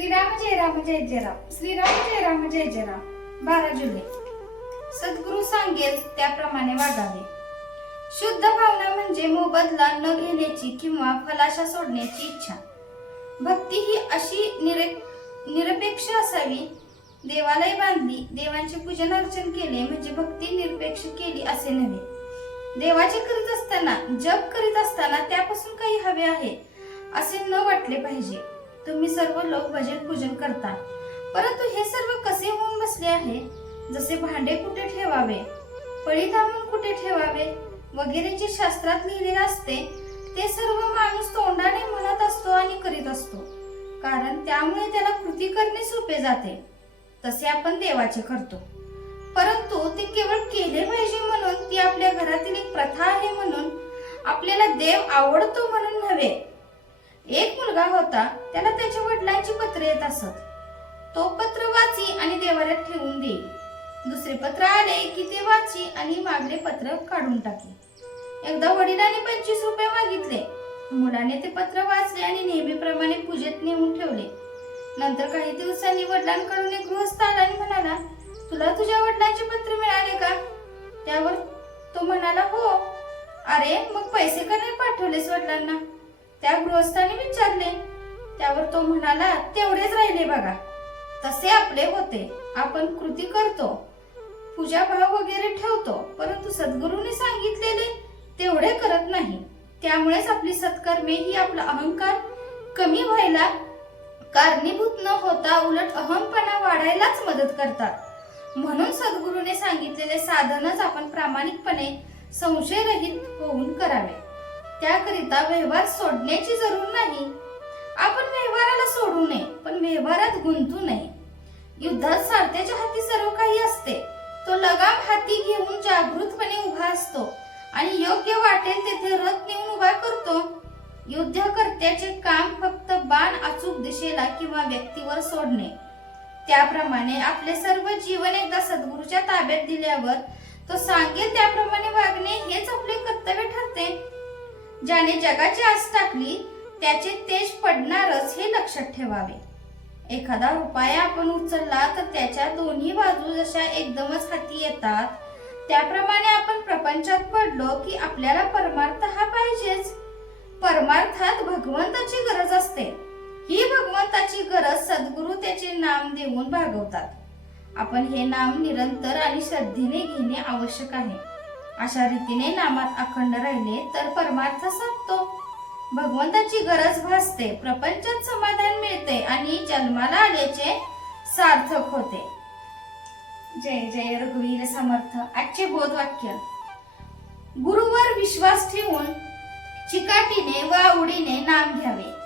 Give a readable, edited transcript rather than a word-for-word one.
श्रीराम जय राम जय जय राम. श्रीराम जय राम जय जय राम. 12 जुलै. सद्गुरू सांगेल त्याप्रमाणे वागावे. शुद्ध भावना म्हणजे मोबदला न घेण्याची किंवा फलाशा सोडण्याची इच्छा. भक्ती ही अशी निरपेक्ष असावी. देवालय बांधली, देवांचे पूजन अर्चन केले म्हणजे भक्ती निरपेक्ष केली असे नव्हे. देवाचे करीत असताना, जप करीत असताना त्यापासून काही हवे आहे असे न वाटले पाहिजे. तुम्ही सर्व लोक भजन पूजन करता, परंतु हे सर्व कसे होऊन बसले आहे? जसे भांडे कुठे ठेवावे, पळी थांबून कुठे ठेवावे वगैरे जे शास्त्रात लिहिलेले असते ते सर्व माणूस तोंडाने म्हणत असतो आणि करीत असतो, कारण त्यामुळे त्याला कृती करणे सोपे जाते. तसे आपण देवाचे करतो, परंतु ते केवळ केले पाहिजे म्हणून, ती आपल्या घरातील एक प्रथा आहे म्हणून, आपल्याला देव आवडतो म्हणून नव्हे. एक मुलगा होता, त्याला त्याच्या वडिलांची पत्र येत असत. तो पत्र वाची आणि देवाऱ्यात ठेवून देई. दुसरे पत्र आले की ते वाची आणि मागले पत्र काढून टाके. एकदा वडिलांनी 25 रुपये मागितले. मुलाने ते पत्र वाचले आणि नेहमीप्रमाणे पूजेत नेऊन ठेवले. नंतर काही दिवसांनी वडिलांकडून एक गृहस्थ आला आणि म्हणाला, तुला तुझ्या वडिलांचे पत्र मिळाले का? त्यावर तो म्हणाला, हो. अरे, मग पैसे का नाही पाठवलेस वडिलांना? त्या गृहस्थाने विचारले. त्यावर तो म्हणाला, तेवढेच राहिले बघा. तसे आपले होते. आपण कृती करतो, पूजा भाव वगैरे ठेवतो, परंतु सद्गुरूंनी सांगितलेले तेवढे करत नाही. त्यामुळेच आपली सत्कर्मे ही आपला अहंकार कमी व्हायला कारणीभूत न होता उलट अहमपणा वाढायलाच मदत करतात. म्हणून सद्गुरूने सांगितलेले साधनच आपण प्रामाणिकपणे संशयरहित होऊन करावे. त्याकरिता व्यवहार सोडण्याची जरूर नाही. आपण व्यवहाराला सोडू नये, पण व्यवहारात गुंतू नये. युद्धात सारथ्याच्या हाती सर्व काही असते. तो लगाम हाती घेऊन जागृतपणे उभा असतो आणि योग्य वाटेल तेथे रथ नेऊन उभा करतो. युद्धकर्त्याचे काम फक्त बाण अचूक दिशेला किंवा व्यक्तीवर सोडणे. त्याप्रमाणे आपले सर्व जीवन एकदा सद्गुरूच्या ताब्यात दिल्यावर तो सांगेल त्याप्रमाणे वागणे हेच आपले कर्तव्य ठरते. ज्याने जगाची आस टाकली त्याचे तेज पडणारच हे लक्षात ठेवावे. एखादा रुपया आपण उचलला तर त्याच्या दोन्ही बाजू जशा एकदमच हाती येतात, त्याप्रमाणे आपण प्रपंचात पडलो की आपल्याला परमार्थ हा पाहिजेच. परमार्थात भगवंताची गरज असते. ही भगवंताची गरज सद्गुरू त्याचे नाम देऊन भागवतात. आपण हे नाम निरंतर आणि श्रद्धेने घेणे आवश्यक आहे. अशा रीतीने नामात अखंड राहिले तर परमार्थ साधतो. भगवंताची गरज भासते, प्रपंचात समाधान मिळते आणि जन्माला आल्याचे सार्थक होते. जय जय रघुवीर समर्थ. आजचे बोधवाक्य. गुरुवर विश्वास ठेवून चिकाटीने व आवडीने नाम घ्यावे.